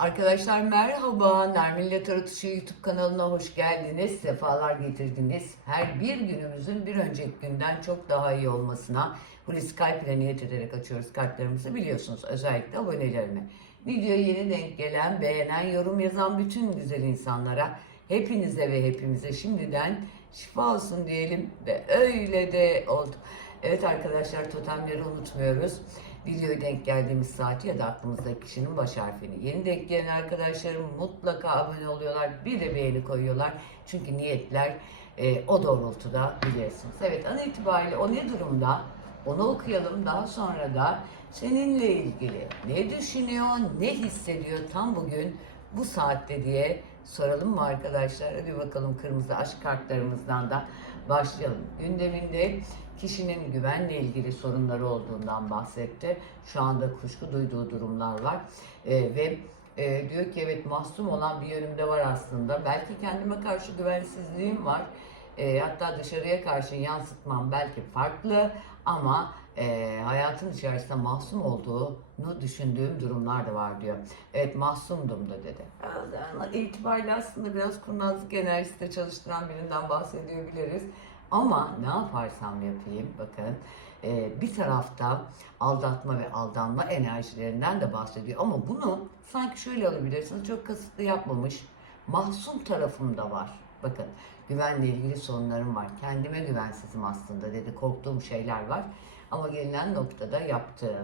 Arkadaşlar merhaba, Nermin Tarotuşu YouTube kanalına hoş geldiniz, sefalar getirdiniz. Her bir günümüzün bir önceki günden çok daha iyi olmasına Hulusi Skype ile niyet ederek açıyoruz kartlarımızı biliyorsunuz özellikle abonelerime. Videoya yeni denk gelen, beğenen, yorum yazan bütün güzel insanlara, hepinize ve hepimize şimdiden şifa olsun diyelim ve öyle de oldu. Evet arkadaşlar totemleri unutmuyoruz. Videoya denk geldiğimiz saati ya da aklımızdaki kişinin baş harfini. Yeni denk gelen arkadaşlarım mutlaka abone oluyorlar. Bir de beğeni koyuyorlar. Çünkü niyetler e, o doğrultuda biliyorsunuz. Evet an itibariyle o ne durumda? Onu okuyalım. Daha sonra da seninle ilgili ne düşünüyor, ne hissediyor tam bugün bu saatte diye soralım mı arkadaşlar? Hadi bakalım kırmızı aşk kartlarımızdan da başlayalım. Gündeminde kişinin güvenle ilgili sorunları olduğundan bahsetti. Şu anda kuşku duyduğu durumlar var. Ee, ve e, diyor ki evet mahzun olan bir yönümde var aslında. Belki kendime karşı güvensizliğim var. E, hatta dışarıya karşı yansıtmam belki farklı ama e, hayatın içerisinde mahzun olduğunu düşündüğüm durumlar da var diyor. Evet mahzundum da dedi. Yani itibariyle aslında biraz kurnazlık enerjisi de çalıştıran birinden bahsediyor biliriz. Ama ne yaparsam yapayım bakın e, bir tarafta aldatma ve aldanma enerjilerinden de bahsediyor. Ama bunu sanki şöyle alabilirsiniz çok kasıtlı yapmamış. Mahzun tarafım da var. Bakın güvenle ilgili sorunlarım var. Kendime güvensizim aslında dedi. Korktuğum şeyler var. Ama gelinen noktada yaptığı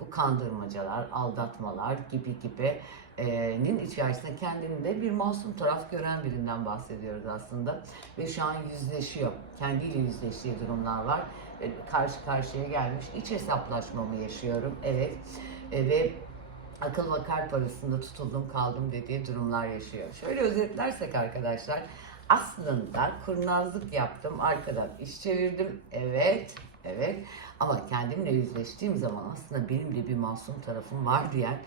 bu kandırmacalar, aldatmalar gibi gibi e, nin içerisinde kendinde bir masum taraf gören birinden bahsediyoruz aslında. Ve şu an yüzleşiyor. Kendiyle yüzleştiği durumlar var. Ve karşı karşıya gelmiş. İç hesaplaşmamı yaşıyorum. Evet. E, ve akıl ve kalp arasında tutuldum kaldım dediği durumlar yaşıyor. Şöyle özetlersek arkadaşlar aslında kurnazlık yaptım arkadan iş çevirdim evet evet ama kendimle yüzleştiğim zaman aslında benim de bir masum tarafım var diyen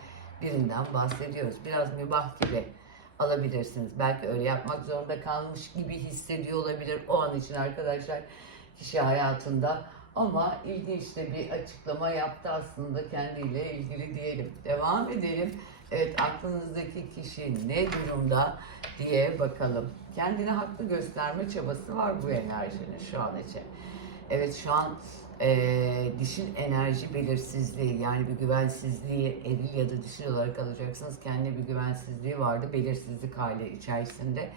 birinden bahsediyoruz. Biraz mübah gibi alabilirsiniz. Belki öyle yapmak zorunda kalmış gibi hissediyor olabilir o an için arkadaşlar kişi hayatında ama ilginç de bir açıklama yaptı aslında kendiyle ilgili diyelim. Devam edelim. Evet aklınızdaki kişi ne durumda diye bakalım. Kendini haklı gösterme çabası var bu enerjinin şu an için. Evet şu an e, dişil enerji belirsizliği yani bir güvensizliği eril ya da dişil olarak alacaksınız. Kendi bir güvensizliği vardı belirsizlik hali içerisinde.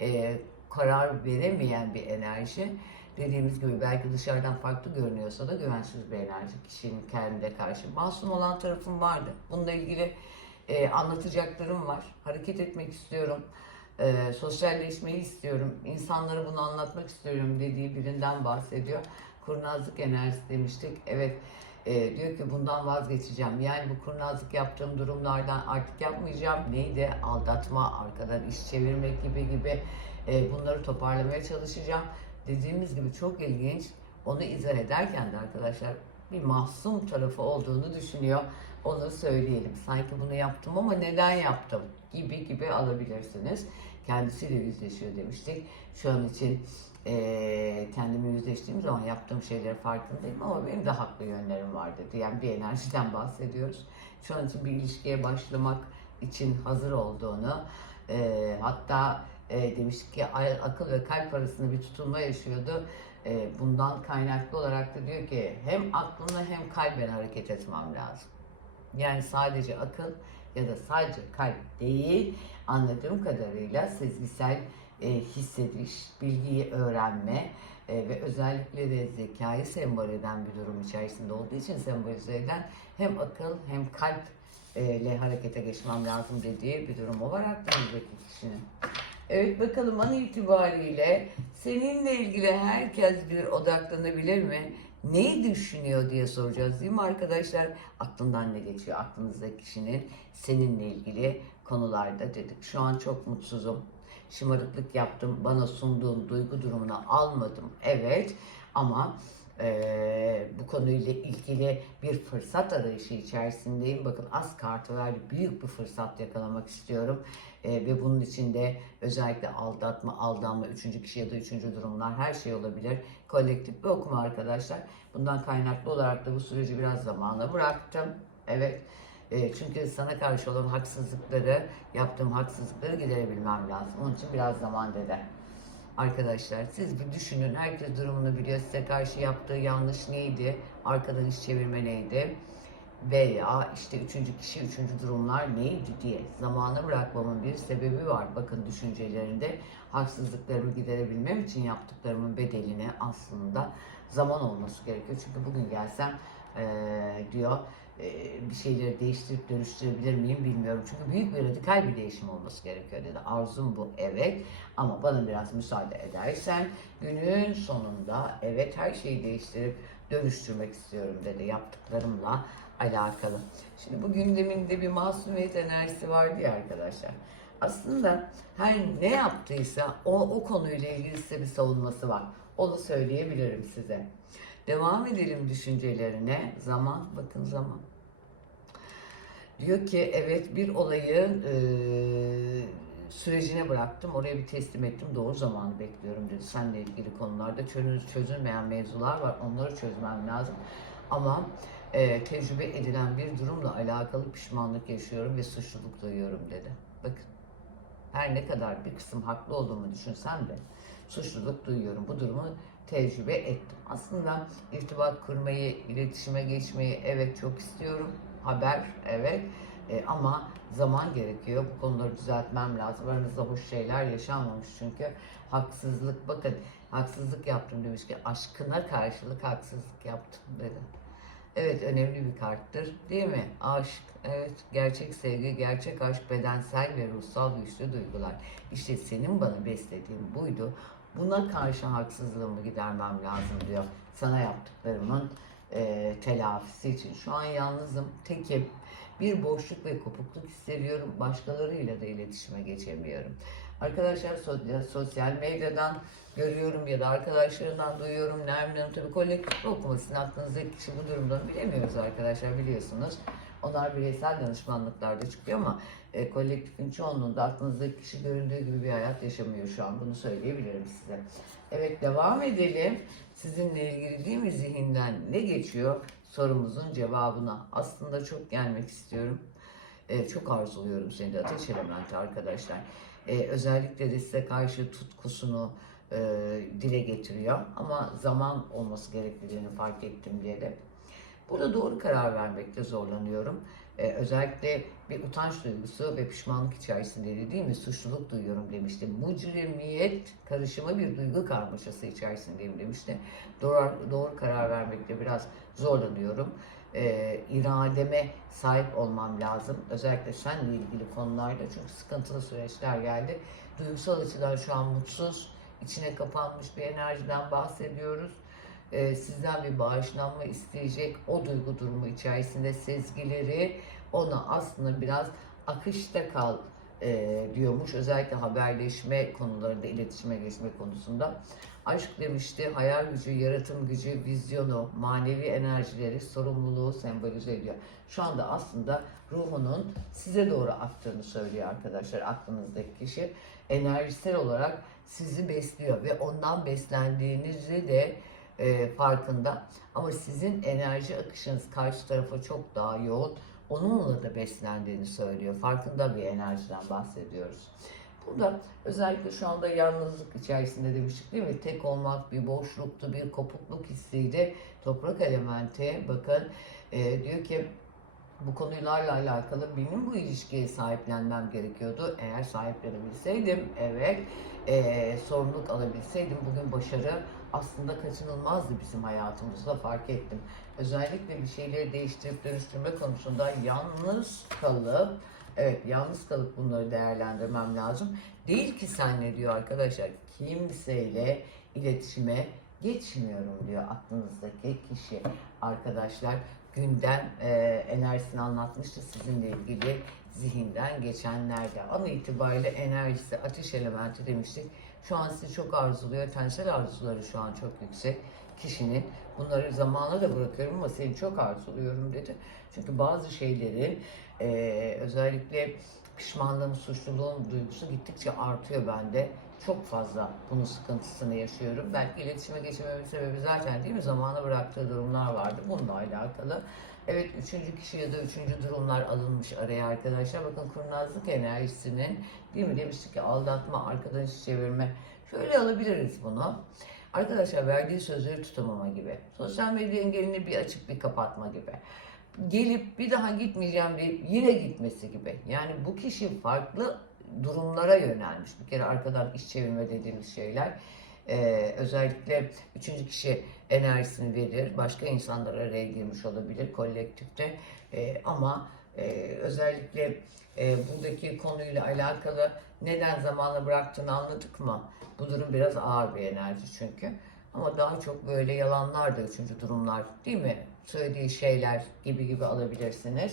E, karar veremeyen bir enerji. Dediğimiz gibi belki dışarıdan farklı görünüyorsa da güvensiz bir enerji kişinin kendine karşı. Masum olan tarafım vardı. Bununla ilgili e, anlatacaklarım var. Hareket etmek istiyorum. E, sosyalleşmeyi istiyorum. İnsanlara bunu anlatmak istiyorum dediği birinden bahsediyor. Kurnazlık enerjisi demiştik. Evet e, diyor ki bundan vazgeçeceğim. Yani bu kurnazlık yaptığım durumlardan artık yapmayacağım. Neydi? Aldatma, arkadan iş çevirmek gibi gibi e, bunları toparlamaya çalışacağım. Dediğimiz gibi çok ilginç. Onu izah ederken de arkadaşlar bir mahzun tarafı olduğunu düşünüyor. Onu söyleyelim. Sanki bunu yaptım ama neden yaptım gibi gibi alabilirsiniz. Kendisiyle yüzleşiyor demiştik. Şu an için eee kendimi yüzleştiğim zaman yaptığım şeyleri farkındayım ama benim de haklı yönlerim vardı diyen bir enerjiden bahsediyoruz. Şu an için bir ilişkiye başlamak için hazır olduğunu eee, hatta eee, demiştik ki akıl ve kalp arasında bir tutulma yaşıyordu. Eee, bundan kaynaklı olarak da diyor ki hem aklımla hem kalben hareket etmem lazım. Yani sadece akıl ya da sadece kalp değil, anladığım kadarıyla sezgisel e, hissediş, bilgiyi öğrenme e, ve özellikle de zekayı sembol eden bir durum içerisinde olduğu için sembolize eden hem akıl hem kalp e, ile harekete geçmem lazım dediği bir durumu var aklınızdaki kişinin. Evet bakalım an itibariyle seninle ilgili herkes bir odaklanabilir mi? Neyi düşünüyor diye soracağız değil mi arkadaşlar? Aklından ne geçiyor aklınızdaki kişinin seninle ilgili konularda dedik. Şu an çok mutsuzum. Şımarıklık yaptım. Bana sunduğun duygu durumunu almadım. Evet ama eee, bu konuyla ilgili bir fırsat arayışı içerisindeyim. Bakın az kartı verdi. Büyük bir fırsat yakalamak istiyorum. Eee, ve bunun içinde özellikle aldatma, aldanma, üçüncü kişi ya da üçüncü durumlar her şey olabilir. Kolektif bir okuma arkadaşlar. Bundan kaynaklı olarak da bu süreci biraz zamana bıraktım. Evet. E, çünkü sana karşı olan haksızlıkları, yaptığım haksızlıkları giderebilmem lazım. Onun için biraz zaman dedi. Arkadaşlar siz bir düşünün. Herkes durumunu biliyor. Size karşı yaptığı yanlış neydi? Arkadan iş çevirme neydi? Veya işte üçüncü kişi, üçüncü durumlar neydi diye zamanı bırakmamın bir sebebi var. Bakın düşüncelerinde haksızlıklarımı giderebilmem için yaptıklarımın bedelini aslında zaman olması gerekiyor. Çünkü bugün gelsem eee, diyor bir şeyleri değiştirip dönüştürebilir miyim bilmiyorum. Çünkü büyük bir radikal bir değişim olması gerekiyor dedi. Arzum bu evet ama bana biraz müsaade edersen günün sonunda evet her şeyi değiştirip dönüştürmek istiyorum dedi yaptıklarımla alakalı. Şimdi bu gündeminde bir masumiyet enerjisi vardı ya arkadaşlar. Aslında her ne yaptıysa o, o konuyla ilgili size bir savunması var. Onu söyleyebilirim size. Devam edelim düşüncelerine. Zaman, bakın zaman. Diyor ki evet bir olayı e, sürecine bıraktım. Oraya bir teslim ettim. Doğru zamanı bekliyorum dedi. Seninle ilgili konularda çözüm, çözülmeyen mevzular var. Onları çözmem lazım. Ama e, tecrübe edilen bir durumla alakalı pişmanlık yaşıyorum ve suçluluk duyuyorum dedi. Bakın her ne kadar bir kısım haklı olduğumu düşünsem de suçluluk duyuyorum. Bu durumu tecrübe ettim. Aslında irtibat kurmayı, iletişime geçmeyi evet çok istiyorum. Haber evet E, ama zaman gerekiyor. Bu konuları düzeltmem lazım. Aranızda hoş şeyler yaşanmamış çünkü haksızlık bakın haksızlık yaptım demiş ki aşkına karşılık haksızlık yaptım dedi. Evet önemli bir karttır değil mi? Aşk, evet gerçek sevgi, gerçek aşk bedensel ve ruhsal güçlü duygular. İşte senin bana beslediğin buydu. Buna karşı haksızlığımı gidermem lazım diyor. Sana yaptıklarımın e, telafisi için. Şu an yalnızım, tekim. Bir boşluk ve kopukluk hissediyorum. Başkalarıyla da iletişime geçemiyorum. Arkadaşlar so- sosyal medyadan görüyorum ya da arkadaşlarından duyuyorum. Nermin Hanım tabii kolektif okumasının aklınızdaki kişi bu durumdan bilemiyoruz arkadaşlar biliyorsunuz. Onlar bireysel danışmanlıklarda çıkıyor ama e, kolektifin çoğunluğunda aklınızdaki kişi göründüğü gibi bir hayat yaşamıyor şu an. Bunu söyleyebilirim size. Evet devam edelim. Sizinle ilgili değil mi zihinden ne geçiyor sorumuzun cevabına. Aslında çok gelmek istiyorum. E, çok arzuluyorum seni de ateş elementi arkadaşlar. E, özellikle de size karşı tutkusunu e, dile getiriyor. Ama zaman olması gerektiğini fark ettim diye de. Burada doğru karar vermekte zorlanıyorum. Ee, özellikle bir utanç duygusu ve pişmanlık içerisindeydi değil mi? Suçluluk duyuyorum demişti. Mucrimiyet karışımı bir duygu karmaşası içerisindeyim demişti. Doğru, doğru karar vermekte biraz zorlanıyorum. Ee, irademe sahip olmam lazım. Özellikle seninle ilgili konularda çünkü sıkıntılı süreçler geldi. Duygusal açıdan şu an mutsuz, içine kapanmış bir enerjiden bahsediyoruz e, sizden bir bağışlanma isteyecek o duygu durumu içerisinde sezgileri ona aslında biraz akışta kal e, diyormuş. Özellikle haberleşme konularında, iletişime geçme konusunda. Aşk demişti, hayal gücü, yaratım gücü, vizyonu, manevi enerjileri, sorumluluğu sembolize ediyor. Şu anda aslında ruhunun size doğru aktığını söylüyor arkadaşlar aklınızdaki kişi. Enerjisel olarak sizi besliyor ve ondan beslendiğinizi de e, farkında. Ama sizin enerji akışınız karşı tarafa çok daha yoğun. Onunla da beslendiğini söylüyor. Farkında bir enerjiden bahsediyoruz. Burada özellikle şu anda yalnızlık içerisinde demiştik değil mi? Tek olmak bir boşluktu, bir kopukluk hissiydi. Toprak elementi bakın e, diyor ki bu konularla alakalı benim bu ilişkiye sahiplenmem gerekiyordu. Eğer sahiplenebilseydim, evet, e, sorumluluk alabilseydim bugün başarı aslında kaçınılmazdı bizim hayatımızda fark ettim. Özellikle bir şeyleri değiştirip dönüştürme konusunda yalnız kalıp, evet yalnız kalıp bunları değerlendirmem lazım. Değil ki sen ne diyor arkadaşlar, kimseyle iletişime geçmiyorum diyor aklınızdaki kişi. Arkadaşlar gündem e, enerjisini anlatmıştı sizinle ilgili zihinden geçenlerde. An itibariyle enerjisi ateş elementi demiştik. Şu an sizi çok arzuluyor. Tensel arzuları şu an çok yüksek kişinin. Bunları zamana da bırakıyorum ama seni çok arzuluyorum dedi. Çünkü bazı şeylerin e, özellikle pişmanlığım, suçluluğum duygusu gittikçe artıyor bende. Çok fazla bunun sıkıntısını yaşıyorum. Belki iletişime geçememin sebebi zaten değil mi? Zamana bıraktığı durumlar vardı. Bununla alakalı. Evet üçüncü kişi ya da üçüncü durumlar alınmış araya arkadaşlar. Bakın kurnazlık enerjisinin değil mi demiştik ki aldatma, arkadan iş çevirme. Şöyle alabiliriz bunu. Arkadaşlar verdiği sözleri tutamama gibi. Sosyal medya engelini bir açıp bir kapatma gibi. Gelip bir daha gitmeyeceğim deyip yine gitmesi gibi. Yani bu kişi farklı durumlara yönelmiş. Bir kere arkadan iş çevirme dediğimiz şeyler. Ee, özellikle üçüncü kişi enerjisini verir. Başka insanlar araya girmiş olabilir kolektifte. Ee, ama e, özellikle e, buradaki konuyla alakalı neden zamanla bıraktığını anladık mı? Bu durum biraz ağır bir enerji çünkü. Ama daha çok böyle yalanlar da üçüncü durumlar değil mi? Söylediği şeyler gibi gibi alabilirsiniz.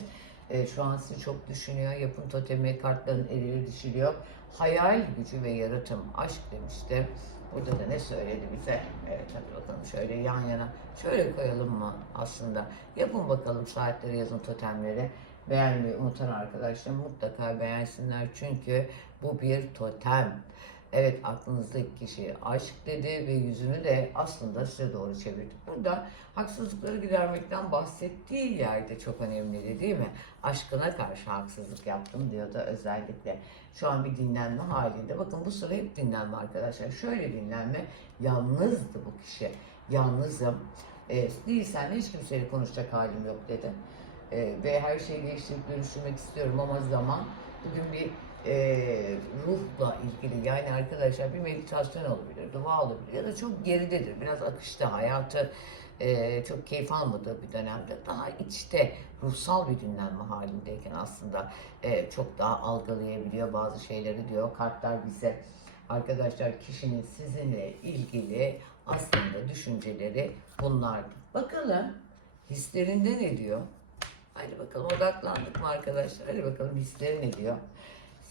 Ee, şu an sizi çok düşünüyor. Yapın totemi kartların eriyor, dişiliyor. Hayal gücü ve yaratım, aşk demişti. Burada da ne söyledi bize? Evet hadi bakalım şöyle yan yana. Şöyle koyalım mı aslında? Yapın bakalım saatleri yazın totemleri. Beğenmeyi unutan arkadaşlar mutlaka beğensinler. Çünkü bu bir totem. Evet aklınızdaki kişi aşk dedi ve yüzünü de aslında size doğru çevirdi. Burada haksızlıkları gidermekten bahsettiği yerde çok önemliydi değil mi? Aşkına karşı haksızlık yaptım diyordu özellikle. Şu an bir dinlenme halinde. Bakın bu sıra hep dinlenme arkadaşlar. Şöyle dinlenme. Yalnızdı bu kişi. Yalnızım. E, değilsen hiç kimseyle konuşacak halim yok dedi. E, ve her şeyi değiştirip dönüştürmek istiyorum ama zaman bugün bir e, ruhla ilgili yani arkadaşlar bir meditasyon olabilir, dua olabilir ya da çok geridedir. Biraz akışta hayatı e, çok keyif almadığı bir dönemde daha içte ruhsal bir dinlenme halindeyken aslında e, çok daha algılayabiliyor bazı şeyleri diyor. Kartlar bize arkadaşlar kişinin sizinle ilgili aslında düşünceleri bunlardı. Bakalım hislerinde ne diyor? Hadi bakalım odaklandık mı arkadaşlar? Hadi bakalım hisleri ne diyor?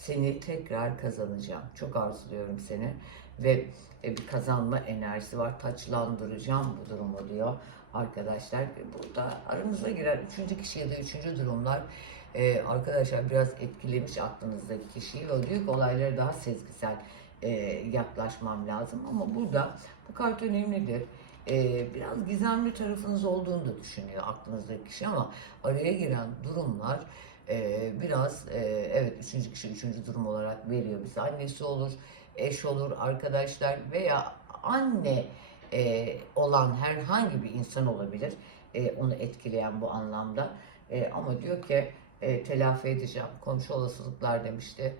Seni tekrar kazanacağım. Çok arzuluyorum seni. Ve e, bir kazanma enerjisi var. Taçlandıracağım bu durumu diyor arkadaşlar. Burada aramıza giren üçüncü kişi ya da üçüncü durumlar e, arkadaşlar biraz etkilemiş aklınızdaki kişiyi. Diyor ki olaylara daha sezgisel e, yaklaşmam lazım. Ama burada bu kart önemlidir e, biraz gizemli tarafınız olduğunu da düşünüyor aklınızdaki kişi ama araya giren durumlar e, biraz e, evet üçüncü kişi üçüncü durum olarak veriyor bize. Annesi olur eş olur arkadaşlar veya anne e, olan herhangi bir insan olabilir. E, onu etkileyen bu anlamda. E, ama diyor ki e, telafi edeceğim komşu olasılıklar demişti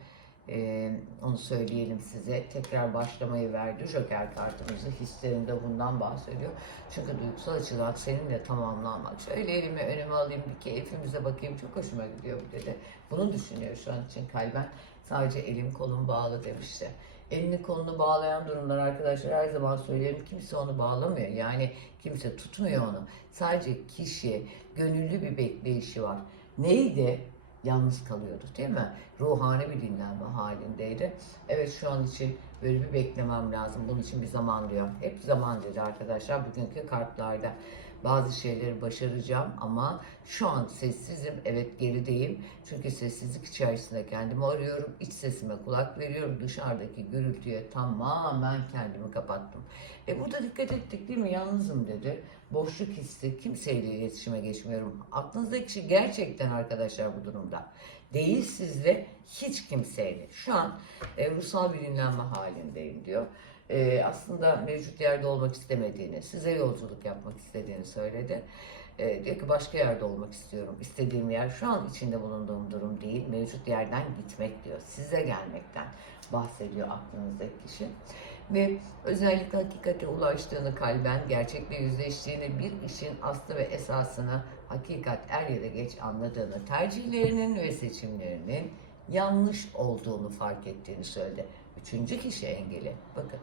ee, onu söyleyelim size. Tekrar başlamayı verdi. Joker kartımızı hislerinde bundan bahsediyor. Çünkü duygusal açıdan seninle tamamlanmak. Şöyle elimi önüme alayım bir keyfimize bakayım. Çok hoşuma gidiyor bu dedi. Bunu düşünüyor şu an için kalben. Sadece elim kolum bağlı demişti. Elini kolunu bağlayan durumlar arkadaşlar her zaman söylerim kimse onu bağlamıyor. Yani kimse tutmuyor onu. Sadece kişi gönüllü bir bekleyişi var. Neydi? Yalnız kalıyordu değil mi? Ruhani bir dinlenme halindeydi. Evet şu an için böyle bir beklemem lazım. Bunun için bir zaman diyor. Hep zaman dedi arkadaşlar bugünkü kartlarda. Bazı şeyleri başaracağım ama şu an sessizim. Evet gerideyim. Çünkü sessizlik içerisinde kendimi arıyorum. İç sesime kulak veriyorum. Dışarıdaki gürültüye tamamen kendimi kapattım. E burada dikkat ettik değil mi? Yalnızım dedi. Boşluk hissi. Kimseyle iletişime geçmiyorum. Aklınızdaki kişi gerçekten arkadaşlar bu durumda. Değil sizle hiç kimseyle. Şu an e, ruhsal bir dinlenme halindeyim diyor e, aslında mevcut yerde olmak istemediğini, size yolculuk yapmak istediğini söyledi. E, diyor ki başka yerde olmak istiyorum. İstediğim yer şu an içinde bulunduğum durum değil. Mevcut yerden gitmek diyor. Size gelmekten bahsediyor aklınızdaki kişi. Ve özellikle hakikate ulaştığını kalben, gerçekle yüzleştiğini, bir işin aslı ve esasını hakikat er ya da geç anladığını, tercihlerinin ve seçimlerinin yanlış olduğunu fark ettiğini söyledi. Üçüncü kişi engeli. Bakın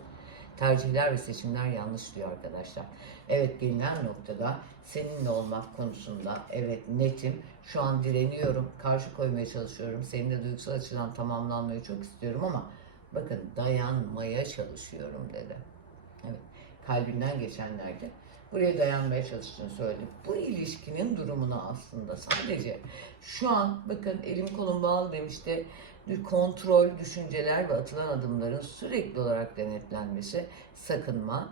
tercihler ve seçimler yanlış diyor arkadaşlar. Evet gelinen noktada seninle olmak konusunda evet netim. Şu an direniyorum. Karşı koymaya çalışıyorum. Seninle duygusal açıdan tamamlanmayı çok istiyorum ama bakın dayanmaya çalışıyorum dedi. Evet kalbinden geçenlerde buraya dayanmaya çalıştığını söyledi. Bu ilişkinin durumunu aslında sadece şu an bakın elim kolum bağlı demişti bir kontrol, düşünceler ve atılan adımların sürekli olarak denetlenmesi, sakınma.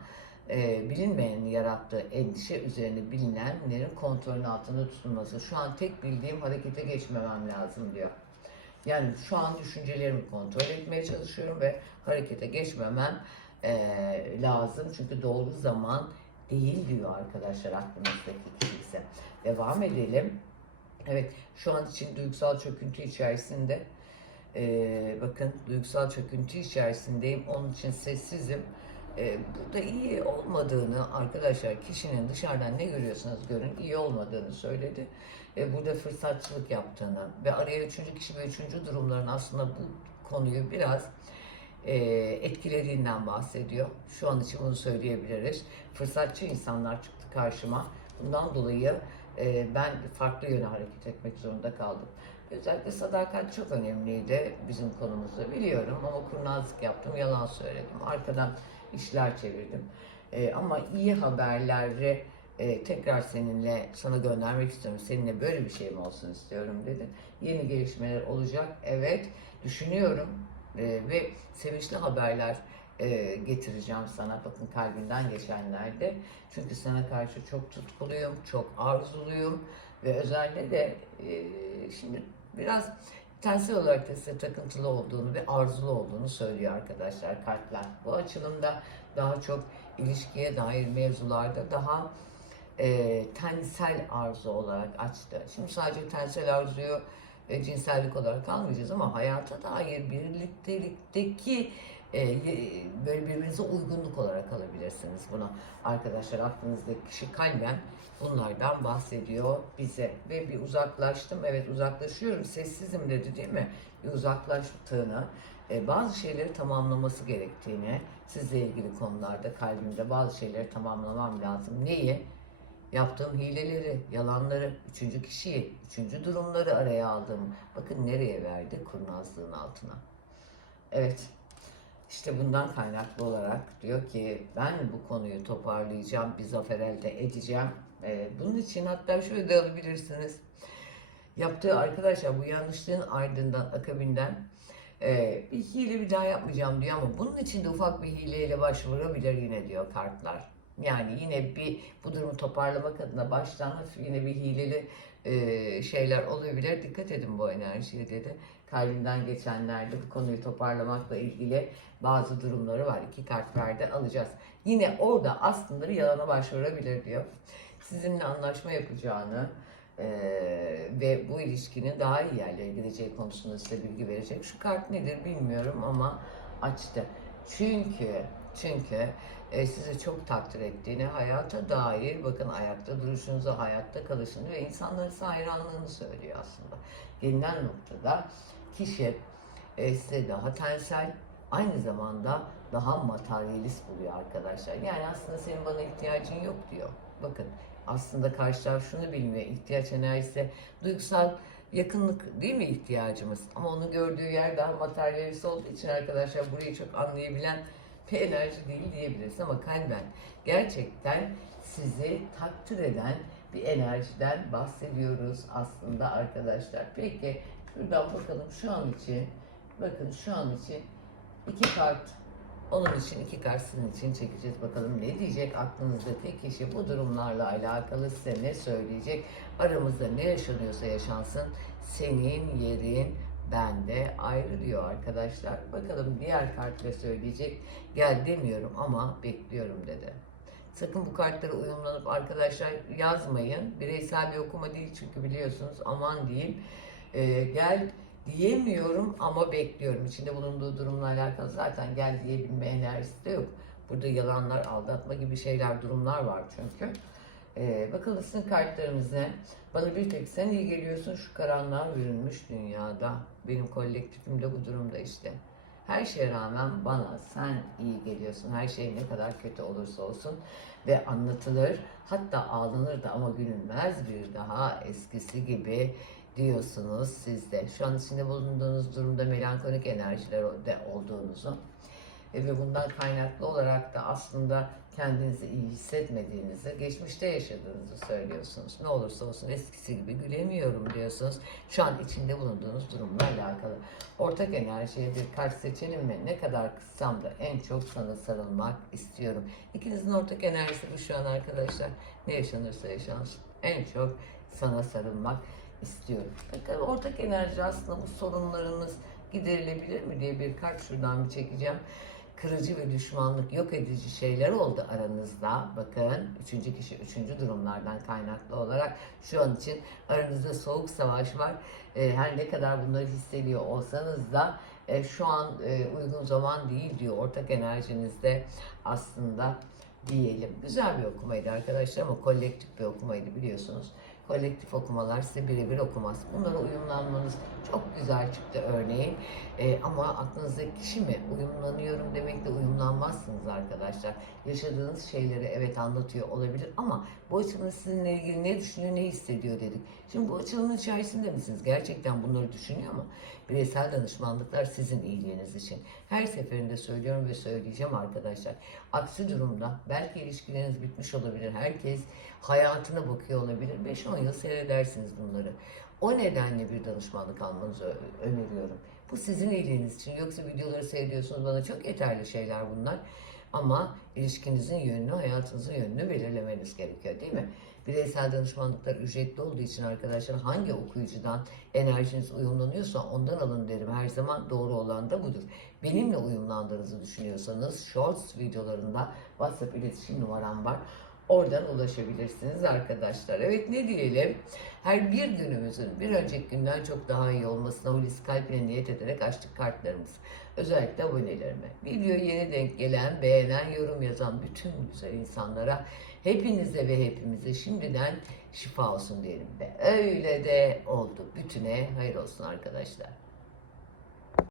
e, bilinmeyenin yarattığı endişe üzerine bilinenlerin kontrolün altında tutulması. Şu an tek bildiğim harekete geçmemem lazım diyor. Yani şu an düşüncelerimi kontrol etmeye çalışıyorum ve harekete geçmemem e, lazım. Çünkü doğru zaman değil diyor arkadaşlar aklımızdaki kişi. Devam edelim. Evet şu an için duygusal çöküntü içerisinde. E, bakın duygusal çöküntü içerisindeyim. Onun için sessizim. E, burada iyi olmadığını arkadaşlar kişinin dışarıdan ne görüyorsanız görün iyi olmadığını söyledi. E, burada fırsatçılık yaptığını ve araya üçüncü kişi ve üçüncü durumların aslında bu konuyu biraz etkilediğinden bahsediyor. Şu an için bunu söyleyebiliriz. Fırsatçı insanlar çıktı karşıma. Bundan dolayı e, ben farklı yöne hareket etmek zorunda kaldım. Özellikle sadakat çok önemliydi bizim konumuzda biliyorum ama kurnazlık yaptım, yalan söyledim. Arkadan işler çevirdim. E, ama iyi haberleri e, tekrar seninle sana göndermek istiyorum. Seninle böyle bir şey mi olsun istiyorum dedi. Yeni gelişmeler olacak. Evet düşünüyorum e, ve sevinçli haberler e, getireceğim sana. Bakın kalbinden geçenlerde. Çünkü sana karşı çok tutkuluyum, çok arzuluyum ve özellikle de e, şimdi biraz tensel olarak da size takıntılı olduğunu ve arzulu olduğunu söylüyor arkadaşlar kartlar. Bu açılımda daha çok ilişkiye dair mevzularda daha e, tensel arzu olarak açtı. Şimdi sadece tensel arzuyu e, cinsellik olarak almayacağız ama hayata dair birliktelikteki e, böyle birbirinize uygunluk olarak alabilirsiniz bunu. Arkadaşlar aklınızdaki kişi kalben bunlardan bahsediyor bize. Ve bir uzaklaştım, evet uzaklaşıyorum, sessizim dedi değil mi? Bir uzaklaştığını, e, bazı şeyleri tamamlaması gerektiğini, sizle ilgili konularda kalbimde bazı şeyleri tamamlamam lazım. Neyi? Yaptığım hileleri, yalanları, üçüncü kişiyi, üçüncü durumları araya aldım. Bakın nereye verdi? Kurnazlığın altına. Evet. İşte bundan kaynaklı olarak diyor ki ben bu konuyu toparlayacağım, bir zafer elde edeceğim. Ee, bunun için hatta şöyle de alabilirsiniz. Yaptığı arkadaşlar bu yanlışlığın ardından, akabinden e, bir hile bir daha yapmayacağım diyor ama bunun için de ufak bir hileyle başvurabilir yine diyor kartlar. Yani yine bir bu durumu toparlamak adına baştan yine bir hileli e, şeyler olabilir. Dikkat edin bu enerjiye dedi. Kalbinden geçenlerde bu konuyu toparlamakla ilgili bazı durumları var. İki kart verdi alacağız. Yine orada aslında bir yalana başvurabilir diyor. Sizinle anlaşma yapacağını e, ve bu ilişkinin daha iyi yerlere gideceği konusunda size bilgi verecek. Şu kart nedir bilmiyorum ama açtı. Çünkü çünkü e, sizi çok takdir ettiğini, hayata dair bakın ayakta duruşunuzu, hayatta kalışını ve insanların size hayranlığını söylüyor aslında. Gelinen noktada kişi e, size daha tensel, aynı zamanda daha materyalist buluyor arkadaşlar. Yani aslında senin bana ihtiyacın yok diyor. Bakın aslında karşı taraf şunu bilmiyor. ihtiyaç enerjisi duygusal yakınlık değil mi ihtiyacımız? Ama onu gördüğü yer daha materyalist olduğu için arkadaşlar burayı çok anlayabilen bir enerji değil diyebiliriz ama kalben gerçekten sizi takdir eden bir enerjiden bahsediyoruz aslında arkadaşlar. Peki şuradan bakalım şu an için bakın şu an için iki kart onun için iki kart sizin için çekeceğiz. Bakalım ne diyecek aklınızdaki kişi bu durumlarla alakalı size ne söyleyecek. Aramızda ne yaşanıyorsa yaşansın senin yerin bende ayrı diyor arkadaşlar. Bakalım diğer kart ne söyleyecek. Gel demiyorum ama bekliyorum dedi. Sakın bu kartlara uyumlanıp arkadaşlar yazmayın. Bireysel bir okuma değil çünkü biliyorsunuz aman diyeyim. Ee, gel diyemiyorum ama bekliyorum. İçinde bulunduğu durumla alakalı zaten gel diyebilme enerjisi de yok. Burada yalanlar, aldatma gibi şeyler, durumlar var çünkü. Ee, bakalım sizin kartlarınız ne? Bana bir tek sen iyi geliyorsun şu karanlığa bürünmüş dünyada. Benim kolektifim de bu durumda işte. Her şeye rağmen bana sen iyi geliyorsun. Her şey ne kadar kötü olursa olsun ve anlatılır. Hatta ağlanır da ama gülünmez bir daha eskisi gibi diyorsunuz siz de. Şu an içinde bulunduğunuz durumda melankolik enerjiler de olduğunuzu e, ve bundan kaynaklı olarak da aslında kendinizi iyi hissetmediğinizi, geçmişte yaşadığınızı söylüyorsunuz. Ne olursa olsun eskisi gibi gülemiyorum diyorsunuz. Şu an içinde bulunduğunuz durumla alakalı. Ortak enerjiye bir kart seçelim mi? Ne kadar kıssam da en çok sana sarılmak istiyorum. İkinizin ortak enerjisi bu şu an arkadaşlar. Ne yaşanırsa yaşansın. En çok sana sarılmak istiyorum. Bakın ortak enerji aslında bu sorunlarınız giderilebilir mi diye bir kart şuradan bir çekeceğim. Kırıcı ve düşmanlık, yok edici şeyler oldu aranızda. Bakın üçüncü kişi, üçüncü durumlardan kaynaklı olarak şu an için aranızda soğuk savaş var. Ee, her ne kadar bunları hissediyor olsanız da e, şu an e, uygun zaman değil diyor ortak enerjinizde aslında diyelim. Güzel bir okumaydı arkadaşlar ama kolektif bir okumaydı biliyorsunuz. Kolektif okumalar size birebir okumaz. Bunlara uyumlanmanız çok güzel çıktı örneğin. Ee, ama aklınızdaki kişi mi? Uyumlanıyorum demekle uyumlanmazsınız arkadaşlar. Yaşadığınız şeyleri evet anlatıyor olabilir ama bu açılım sizinle ilgili ne düşünüyor, ne hissediyor dedik. Şimdi bu açılımın içerisinde misiniz? Gerçekten bunları düşünüyor mu? Bireysel danışmanlıklar sizin iyiliğiniz için. Her seferinde söylüyorum ve söyleyeceğim arkadaşlar. Aksi durumda belki ilişkileriniz bitmiş olabilir. Herkes hayatına bakıyor olabilir. 5-10 yıl seyredersiniz bunları. O nedenle bir danışmanlık almanızı öneriyorum. Bu sizin iyiliğiniz için. Yoksa videoları seyrediyorsunuz bana çok yeterli şeyler bunlar. Ama ilişkinizin yönünü, hayatınızın yönünü belirlemeniz gerekiyor değil mi? Bireysel danışmanlıklar ücretli olduğu için arkadaşlar hangi okuyucudan enerjiniz uyumlanıyorsa ondan alın derim. Her zaman doğru olan da budur. Benimle uyumlandığınızı düşünüyorsanız Shorts videolarında WhatsApp iletişim numaram var. Oradan ulaşabilirsiniz arkadaşlar. Evet ne diyelim? Her bir günümüzün bir önceki günden çok daha iyi olmasına Hulusi Kalp ile niyet ederek açtık kartlarımızı. Özellikle abonelerime. Videoyu yeni denk gelen, beğenen, yorum yazan bütün güzel insanlara hepinize ve hepimize şimdiden şifa olsun diyelim. Ve öyle de oldu. Bütüne hayır olsun arkadaşlar.